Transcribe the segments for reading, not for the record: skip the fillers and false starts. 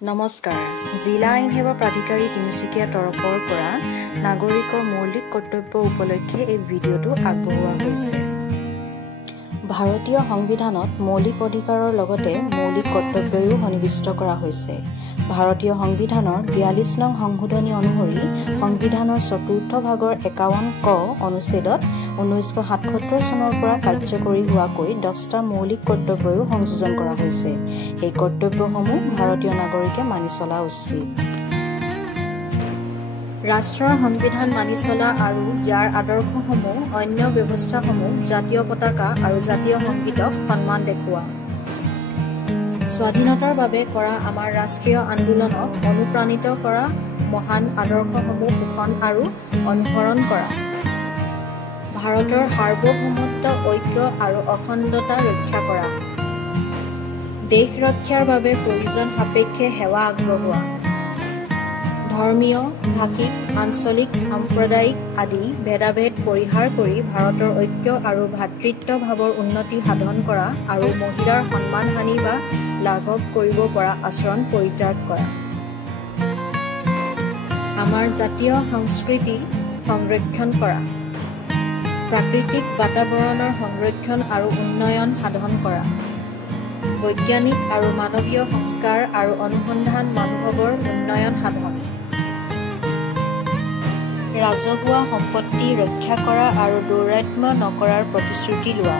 নমস্কাৰ জিলা আইন সেৱা প্ৰাধিকাৰী তিনিচুকীয়া তৰফৰ পৰা নাগৰিকৰ মৌলিক কৰ্তব্য উপলক্ষে এই ভিডিঅ'টো আগবঢ়োৱা হৈছে। ভাৰতীয় সংবিধানত মৌলিক অধিকাৰৰ লগতে মৌলিক কৰ্তব্যও সন্নিৱিষ্ট কৰা হৈছে। ভাৰতীয় সংবিধানৰ ৪২ নং সংশোধনী অনুসৰি সংবিধানৰ ৪ৰ্থ ভাগৰ ৫১ ক অনুচ্ছেদত ১৯৭৭ চনৰ পৰা কাৰ্যকৰী হোৱাকৈ ১০টা মৌলিক কৰ্তব্যও সংযোজন কৰা হৈছে। এই কৰ্তব্যসমূহ ভাৰতীয় নাগৰিকে মানি চলা উচিত। ৰাষ্ট্ৰৰ সংবিধান মানি চলা আৰু ইয়াৰ আদৰ্শসমূহ অন্য ব্যৱস্থাসমূহ জাতীয় পতাকা আৰু জাতীয় সংগীতক সন্মান দেখুওৱা। স্বাধীনতাৰ বাবে কৰা আমাৰ ৰাষ্ট্ৰীয় আন্দোলনক অনুপ্ৰাণিত কৰা মহান আদৰ্শসমূহ পোষণ আৰু অনুসৰণ কৰা। ভাৰতৰ সাৰ্বভৌমত্ব ঐক্য আৰু অখণ্ডতা ৰক্ষা কৰা। দেশ ৰক্ষাৰ বাবে প্ৰয়োজন সাপেক্ষে সেৱা আগবঢ়োৱা। ধৰ্মীয়, ভাষিক, আঞ্চলিক, সাম্প্ৰদায়িক আদি ভেদাভেদ পৰিহাৰ কৰি ভাৰতৰ ঐক্য আৰু ভাতৃত্বভাৱৰ উন্নতি সাধন কৰা আৰু মহিলাৰ সন্মানহানি বা লাঘৱ কৰিব পৰা আচৰণ পৰিত্যাগ কৰা। আমাৰ জাতীয় সংস্কৃতি সংৰক্ষণ কৰা। প্ৰাকৃতিক বাতাবৰণৰ সংৰক্ষণ আৰু উন্নয়ন সাধন কৰা। বৈজ্ঞানিক আৰু মানৱীয় সংস্কাৰ আৰু অনুসন্ধান মানৱৰ উন্নয়ন সাধন। ৰাজহুৱা সম্পত্তি ৰক্ষা কৰা আৰু দৌৰাত্ম্য নকৰাৰ প্ৰতিশ্ৰুতি লোৱা।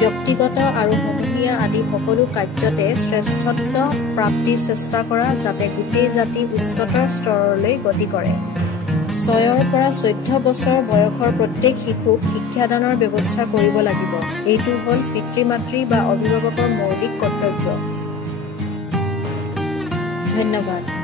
ব্যক্তিগত আৰু সমূহীয়া আদি সকলো কাৰ্যতে শ্ৰেষ্ঠত্ব প্ৰাপ্তিৰ চেষ্টা কৰা যাতে গোটেই জাতি উচ্চতৰ স্তৰলৈ গতি কৰে। ৬ৰ পৰা ১৪ বছৰ বয়সৰ প্ৰত্যেক শিশুক শিক্ষাদানৰ ব্যৱস্থা কৰিব লাগিব। এইটো হ'ল পিতৃ-মাতৃ বা অভিভাৱকৰ মৌলিক কৰ্তব্য। ধন্যবাদ।